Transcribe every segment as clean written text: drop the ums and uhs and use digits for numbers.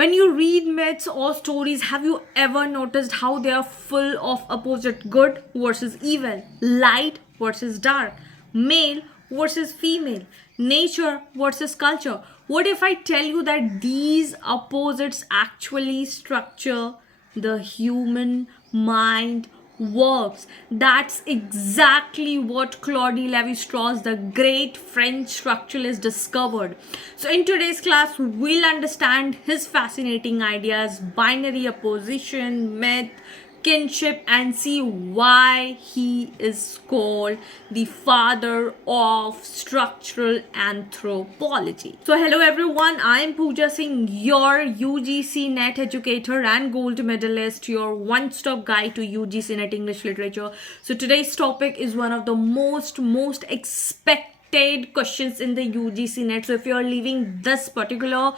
When you read myths or stories, have you ever noticed how they are full of opposite good versus evil, light versus dark, male versus female, nature versus culture? What if I tell you that these opposites actually structure the human mind works? That's exactly what Claude Lévi-Strauss, the great French structuralist, discovered. So in today's class, we'll understand his fascinating ideas, binary opposition, myth, kinship, and see why he is called the father of structural anthropology. So hello everyone, I am Pooja Singh, your UGC net educator and gold medalist, your one-stop guide to UGC net English literature. So today's topic is one of the most expected questions in the UGC net. So if you are leaving this particular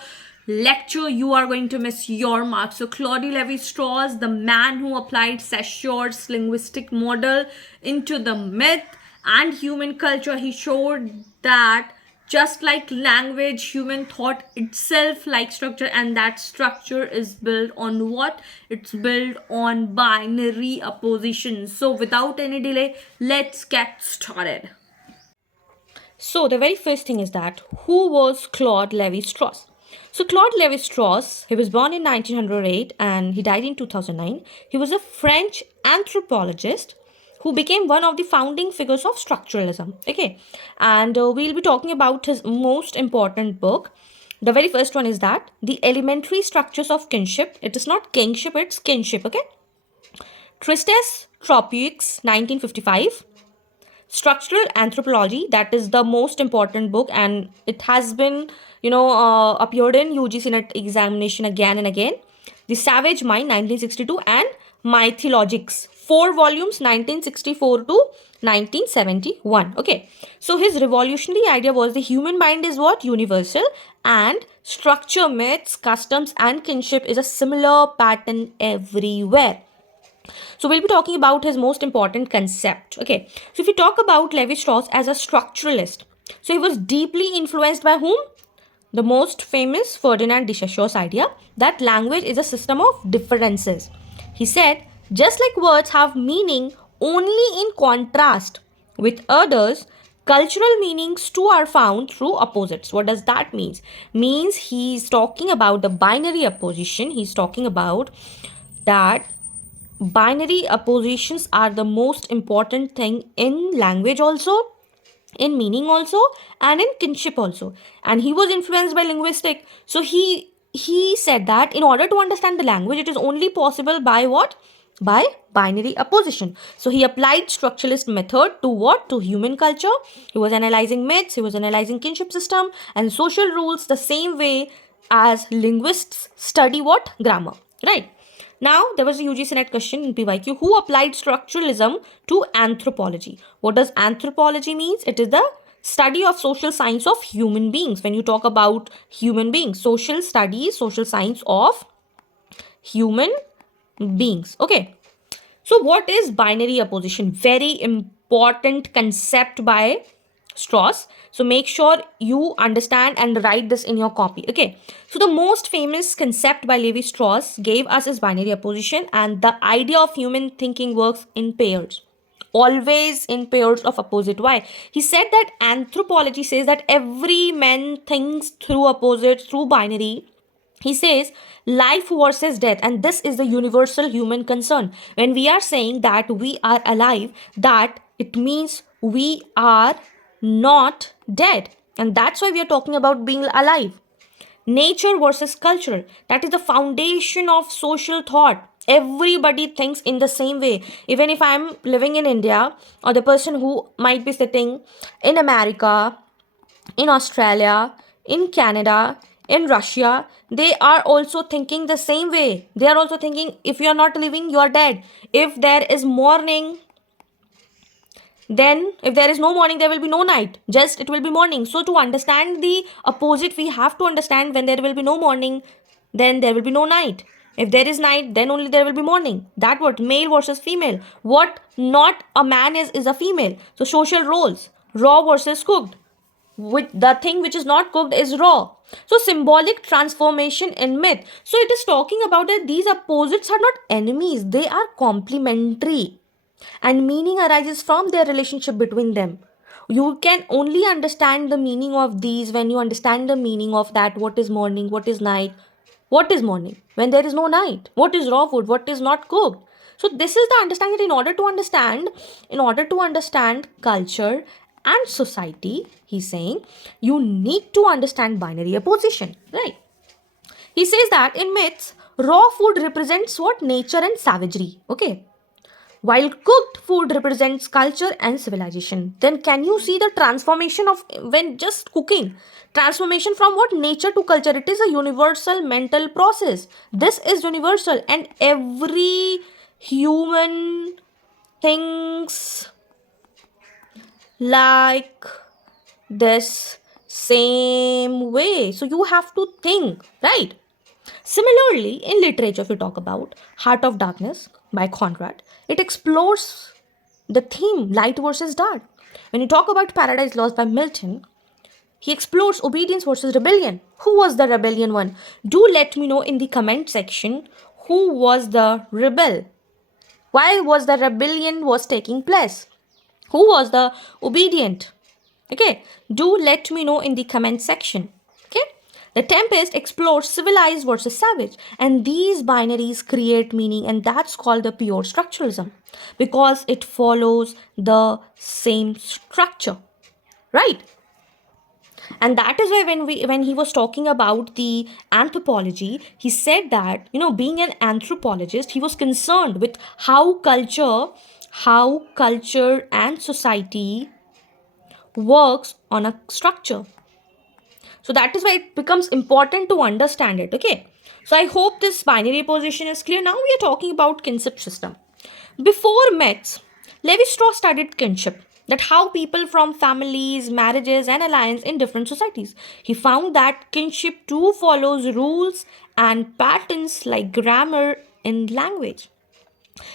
lecture, you are going to miss your mark. So Claude Lévi-Strauss, the man who applied Saussure's linguistic model into the myth and human culture, he showed that just like language, human thought itself like structure, and that structure is built on what? It's built on binary opposition. So without any delay, let's get started. So the very first thing is that who was Claude Lévi-Strauss? So Claude Lévi-Strauss, he was born in 1908 and he died in 2009. He was a French anthropologist who became one of the founding figures of structuralism. Okay, and we'll be talking about his most important book. The very first one is that The Elementary Structures of Kinship. It is not kingship, it's kinship. Okay, Tristes Tropiques, 1955. Structural Anthropology, that is the most important book, and it has been appeared in UGC net examination again and again. The Savage Mind, 1962, and Mythologies, 4 volumes, 1964 to 1971. Okay, so his revolutionary idea was the human mind is what? Universal, and structure, myths, customs, and kinship is a similar pattern everywhere. So we'll be talking about his most important concept. Okay, so if we talk about Lévi-Strauss as a structuralist, so he was deeply influenced by whom? The most famous Ferdinand de Saussure's idea that language is a system of differences. He said, just like words have meaning only in contrast with others, cultural meanings too are found through opposites. What does that mean? Means he's talking about the binary opposition. He's talking about that binary oppositions are the most important thing in language also, in meaning also, and in kinship also. And he was influenced by linguistic. So he said that in order to understand the language, it is only possible by what? By binary opposition. So he applied structuralist method to what? To human culture. He was analyzing myths, he was analyzing kinship system and social rules the same way as linguists study what? Grammar, right? Now, there was a UGC net question in PYQ. Who applied structuralism to anthropology? What does anthropology means? It is the study of social science of human beings. When you talk about human beings, social studies, social science of human beings. Okay. So, what is binary opposition? Very important concept by Strauss. So make sure you understand and write this in your copy. Okay. So the most famous concept by Lévi-Strauss gave us is binary opposition, and the idea of human thinking works in pairs. Always in pairs of opposite. Why? He said that anthropology says that every man thinks through opposites, through binary. He says life versus death, and this is the universal human concern. When we are saying that we are alive, that it means we are not dead, and that's why we are talking about being alive. Nature versus culture, that is the foundation of social thought. Everybody thinks in the same way. Even if I'm living in India, or the person who might be sitting in America, in Australia, in Canada, in Russia, they are also thinking the same way. They are also thinking if you are not living, you are dead. If there is morning, then if there is no morning, there will be no night. Just it will be morning. So to understand the opposite, we have to understand when there will be no morning, then there will be no night. If there is night, then only there will be morning. That what? Male versus female. What not a man is a female. So social roles. Raw versus cooked. With the thing which is not cooked is raw. So symbolic transformation in myth. So it is talking about that these opposites are not enemies, they are complementary. And meaning arises from their relationship between them. You can only understand the meaning of these when you understand the meaning of that. What is morning? What is night? What is morning? When there is no night. What is raw food? What is not cooked? So this is the understanding that in order to understand culture and society, he's saying you need to understand binary opposition, right? He says that in myths, raw food represents what? Nature and savagery. Okay, while cooked food represents culture and civilization. Then can you see the transformation of when just cooking? Transformation from what? Nature to culture. It is a universal mental process. This is universal and every human thinks like this same way. So you have to think, right? Similarly, in literature, if we talk about Heart of Darkness by Conrad, it explores the theme light versus dark. When you talk about Paradise Lost by Milton, he explores obedience versus rebellion. Who was the rebellion one? Do let me know in the comment section who was the rebel. Why was the rebellion was taking place? Who was the obedient? Okay, do let me know in the comment section. Okay, the Tempest explores civilized versus savage, and these binaries create meaning, and that's called the pure structuralism because it follows the same structure, right? And that is why when he was talking about the anthropology, he said that, being an anthropologist, he was concerned with how culture and society works on a structure. So that is why it becomes important to understand it. Okay, so I hope this binary position is clear. Now we are talking about kinship system. Before myths, Levi-Strauss studied kinship, that how people from families, marriages and alliance in different societies. He found that kinship too follows rules and patterns like grammar in language.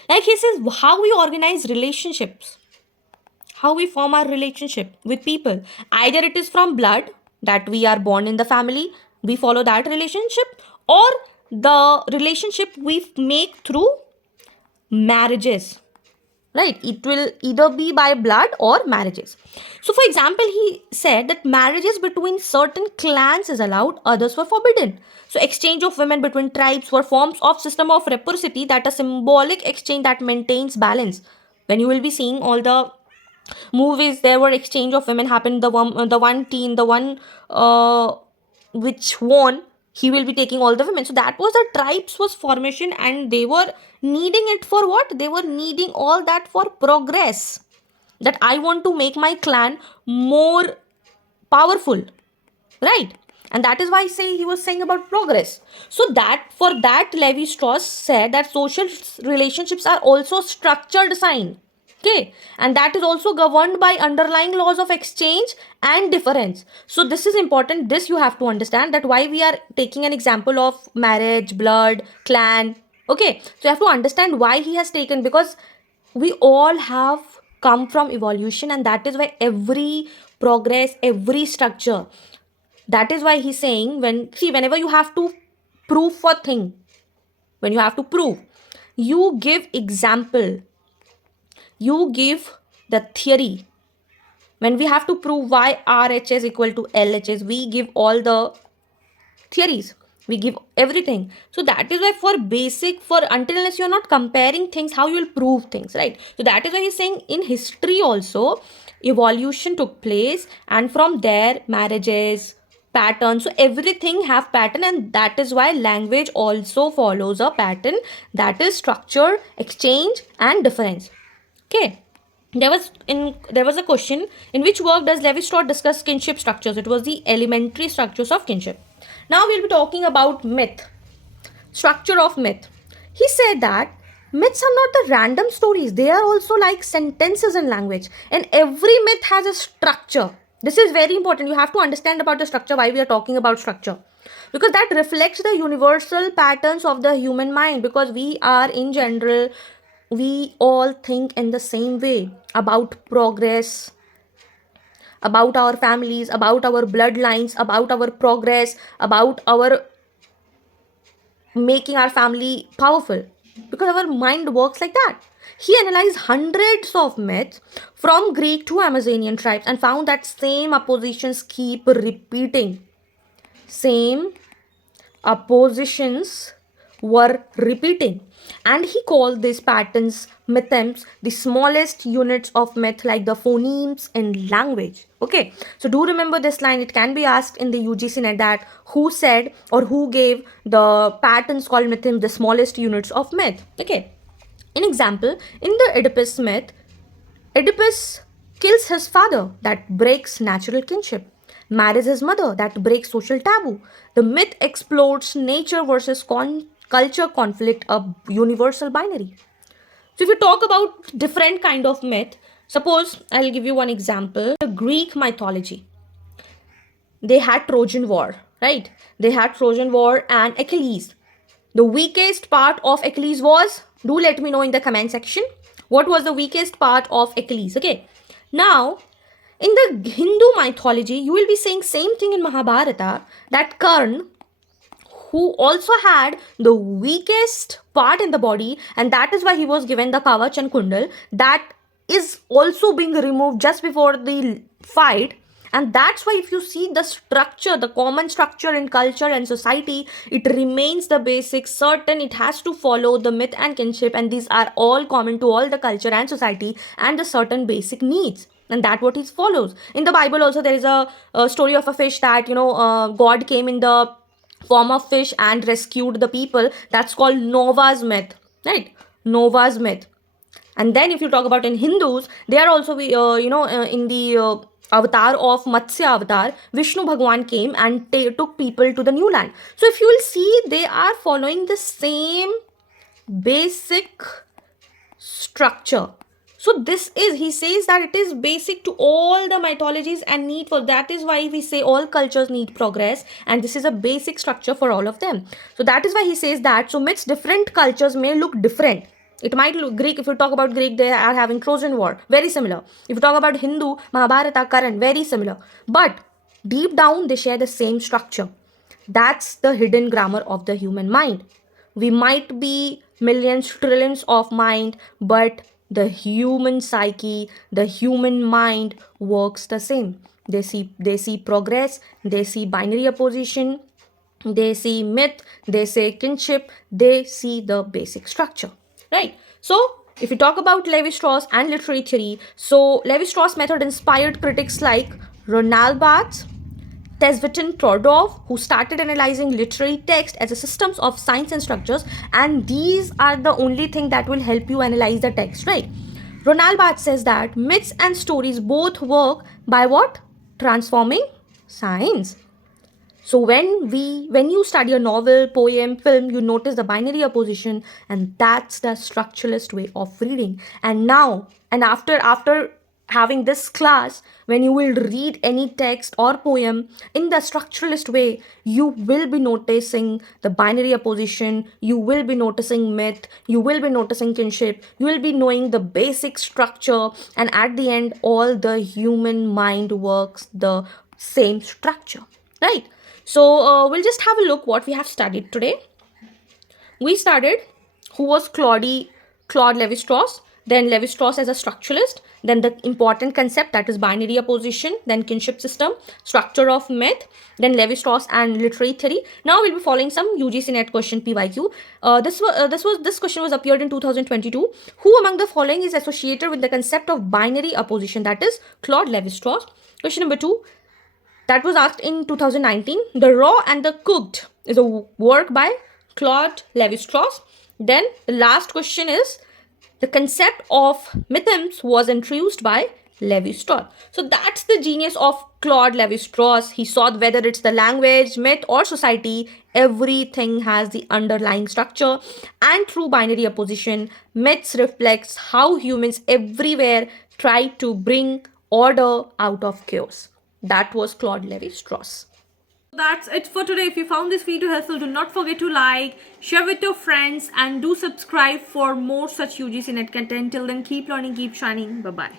Like he says, how we organize relationships, how we form our relationship with people. Either it is from blood, that we are born in the family, we follow that relationship, or the relationship we make through marriages, right? It will either be by blood or marriages. So for example, he said that marriages between certain clans is allowed, others were forbidden. So exchange of women between tribes were forms of system of reciprocity, that a symbolic exchange that maintains balance. When you will be seeing all the movies, there were exchange of women happened. The one teen, the one which won, he will be taking all the women. So that was the tribes was formation, and they were needing it for what? They were needing all that for progress, that I want to make my clan more powerful, right? And that is why he was saying about progress. So that for that, Levi Strauss said that social relationships are also structured sign. Okay, and that is also governed by underlying laws of exchange and difference. So this is important. This you have to understand, that why we are taking an example of marriage, blood, clan. Okay, so you have to understand why he has taken, because we all have come from evolution, and that is why every progress, every structure, that is why he's saying, whenever you have to prove a thing, when you have to prove, you give example, you give the theory. When we have to prove why RHS is equal to LHS, we give all the theories, we give everything. So that is why for basic, for until unless you're not comparing things, how you will prove things, right? So that is why he's saying in history also evolution took place, and from there marriages, pattern, so everything have pattern, and that is why language also follows a pattern, that is structure, exchange and difference. Okay, there was a question, in which work does Levi-Strauss discuss kinship structures? It was the elementary structures of kinship. Now we'll be talking about myth, structure of myth. He said that myths are not the random stories, they are also like sentences in language, and every myth has a structure. This is very important. You have to understand about the structure, why we are talking about structure, because that reflects the universal patterns of the human mind, because we are in general, we all think in the same way about progress, about our families, about our bloodlines, about our progress, about our making our family powerful, because our mind works like that. He analyzed hundreds of myths from Greek to Amazonian tribes and found that same oppositions keep repeating. Same oppositions were repeating, and he called these patterns mythemes, the smallest units of myth, like the phonemes in language. Okay, so do remember this line. It can be asked in the UGC net that who said or who gave the patterns called mythemes, the smallest units of myth. Okay, an example, in the Oedipus myth, Oedipus kills his father, that breaks natural kinship, marries his mother, that breaks social taboo. The myth explores nature versus culture conflict, a universal binary. So if you talk about different kind of myth, suppose I'll give you one example. The Greek mythology, they had Trojan War, right? They had Trojan War and Achilles. The weakest part of Achilles was, do let me know in the comment section, what was the weakest part of Achilles? Okay, now in the Hindu mythology, you will be saying same thing in Mahabharata, that Karna, who also had the weakest part in the body, and that is why he was given the kavach and kundal, that is also being removed just before the fight. And that's why if you see the structure, the common structure in culture and society, it remains the basic certain. It has to follow the myth and kinship, and these are all common to all the culture and society, and the certain basic needs, and that what it follows. In the Bible also, there is a story of a fish that God came in the form of fish and rescued the people. That's called Noah's myth, right? Noah's myth. And then if you talk about in Hindus, they are also in the avatar of Matsya avatar, Vishnu Bhagwan came and took people to the new land. So if you will see, they are following the same basic structure. So this is, he says that it is basic to all the mythologies and need for, that is why we say all cultures need progress, and this is a basic structure for all of them. So that is why he says that, so myths, different cultures may look different. It might look Greek, if you talk about Greek, they are having Trojan War, very similar. If you talk about Hindu, Mahabharata, Karan, very similar. But deep down, they share the same structure. That's the hidden grammar of the human mind. We might be millions, trillions of mind, but the human psyche, the human mind works the same. They see progress, they see binary opposition, they see myth, they say kinship, they see the basic structure, right? So if you talk about Lévi-Strauss and literary theory, so Lévi-Strauss method inspired critics like Roland Barthes, Tesvetin Tordov, who started analyzing literary text as a systems of signs and structures, and these are the only thing that will help you analyze the text, right? Roland Barthes says that myths and stories both work by what? Transforming signs. So when you study a novel, poem, film, you notice the binary opposition, and that's the structuralist way of reading. And now, and after having this class, when you will read any text or poem in the structuralist way, you will be noticing the binary opposition, you will be noticing myth, you will be noticing kinship, you will be knowing the basic structure, and at the end, all the human mind works the same structure, right? So we'll just have a look what we have studied today. We studied who was Claude Lévi-Strauss, then Lévi-Strauss as a structuralist, then the important concept, that is binary opposition, then kinship system, structure of myth, then Lévi-Strauss and literary theory. Now we'll be following some UGC net question PYQ. This question was appeared in 2022. Who among the following is associated with the concept of binary opposition? That is Claude Lévi-Strauss. Question number 2. That was asked in 2019. The Raw and the Cooked is a work by Claude Lévi-Strauss. Then the last question is, the concept of mythemes was introduced by Lévi-Strauss. So that's the genius of Claude Lévi-Strauss. He saw whether it's the language, myth or society, everything has the underlying structure. And through binary opposition, myths reflects how humans everywhere try to bring order out of chaos. That was Claude Lévi-Strauss. That's it for today. If you found this video helpful, do not forget to like, share with your friends, and do subscribe for more such UGC net content. Till then, keep learning, keep shining. Bye-bye.